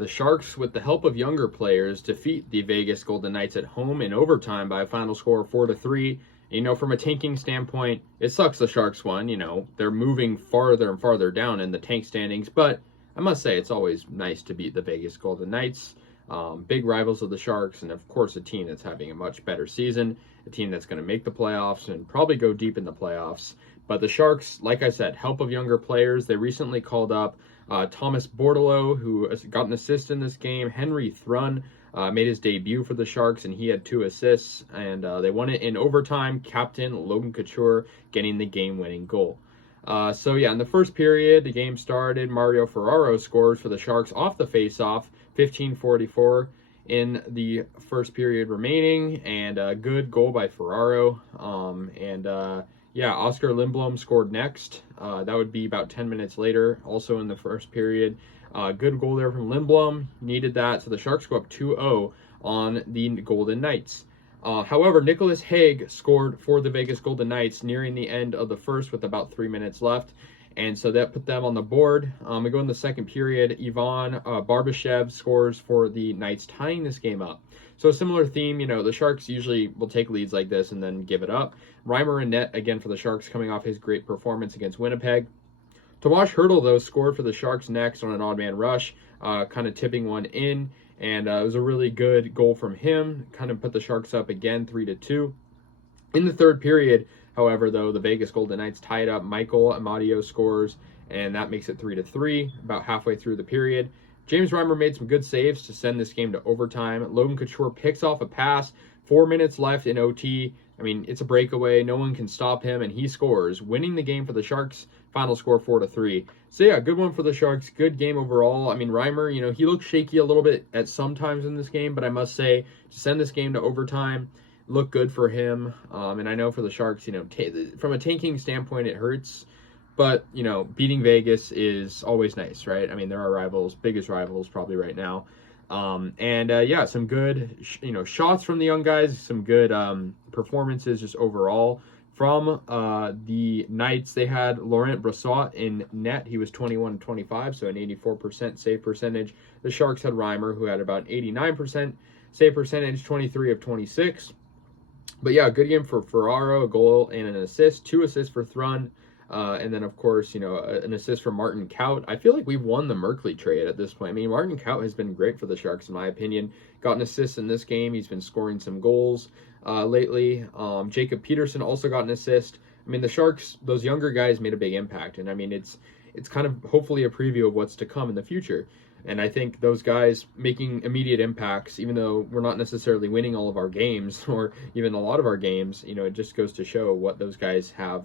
The Sharks, with the help of younger players, defeat the Vegas Golden Knights at home in overtime by a final score of 4-3. From a tanking standpoint, it sucks the Sharks won. They're moving farther and farther down in the tank standings, but I must say it's always nice to beat the Vegas Golden Knights. Big rivals of the Sharks, and of course a team that's having a much better season, a team that's going to make the playoffs and probably go deep in the playoffs. But the Sharks, like I said, help of younger players. They recently called up Thomas Bordeleau, who got an assist in this game. Henry Thrun made his debut for the Sharks, and he had 2 assists, and they won it in overtime. Captain Logan Couture getting the game-winning goal. In the first period, the game started. Mario Ferraro scores for the Sharks off the face-off, 15:44 in the first period remaining, and a good goal by Ferraro. Oscar Lindblom scored next. That would be about 10 minutes later, also in the first period. Good goal there from Lindblom. Needed that, so the Sharks go up 2-0 on the Golden Knights. However, Nicholas Hague scored for the Vegas Golden Knights nearing the end of the first with about 3 minutes left, and so that put them on the board. We go in the second period. Ivan Barbashev scores for the Knights, tying this game up. So a similar theme, the Sharks usually will take leads like this and then give it up. Reimer in net again for the Sharks, coming off his great performance against Winnipeg. Tomas Hertl, though, scored for the Sharks next on an odd man rush, kind of tipping one in, and it was a really good goal from him, kind of put the Sharks up again 3-2. In the third period, however, though, the Vegas Golden Knights tied up. Michael Amadio scores, and that makes it 3-3 about halfway through the period. James Reimer made some good saves to send this game to overtime. Logan Couture picks off a pass, 4 minutes left in OT. It's a breakaway. No one can stop him, and he scores, winning the game for the Sharks. Final score 4-3. So good one for the Sharks. Good game overall. Reimer, he looked shaky a little bit at some times in this game, but I must say, to send this game to overtime, looked good for him. And I know for the Sharks, from a tanking standpoint, it hurts. But, beating Vegas is always nice, right? There are rivals, biggest rivals probably right now. Some good, shots from the young guys, some good performances just overall. From the Knights, they had Laurent Brossoit in net. He was 21-25, so an 84% save percentage. The Sharks had Reimer, who had about 89% save percentage, 23 of 26. But good game for Ferraro, a goal and an assist, 2 assists for Thrun. And then, of course, an assist from Martin Kaut. I feel like we've won the Merkley trade at this point. Martin Kaut has been great for the Sharks, in my opinion. Got an assist in this game. He's been scoring some goals lately. Jacob Peterson also got an assist. The Sharks, those younger guys, made a big impact. And, it's kind of hopefully a preview of what's to come in the future. And I think those guys making immediate impacts, even though we're not necessarily winning all of our games or even a lot of our games, it just goes to show what those guys have,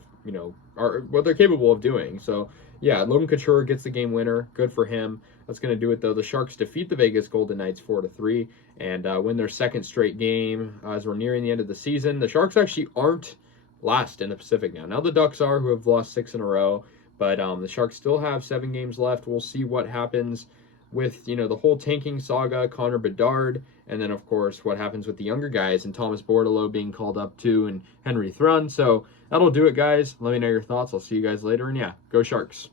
are what they're capable of doing. So, Logan Couture gets the game winner. Good for him. That's going to do it, though. The Sharks defeat the Vegas Golden Knights 4-3 and win their second straight game as we're nearing the end of the season. The Sharks actually aren't last in the Pacific now. Now the Ducks are, who have lost 6 in a row. But the Sharks still have 7 games left. We'll see what happens with, the whole tanking saga, Connor Bedard, and then, of course, what happens with the younger guys and Thomas Bordeleau being called up too, and Henry Thrun. So that'll do it, guys. Let me know your thoughts. I'll see you guys later, and go Sharks.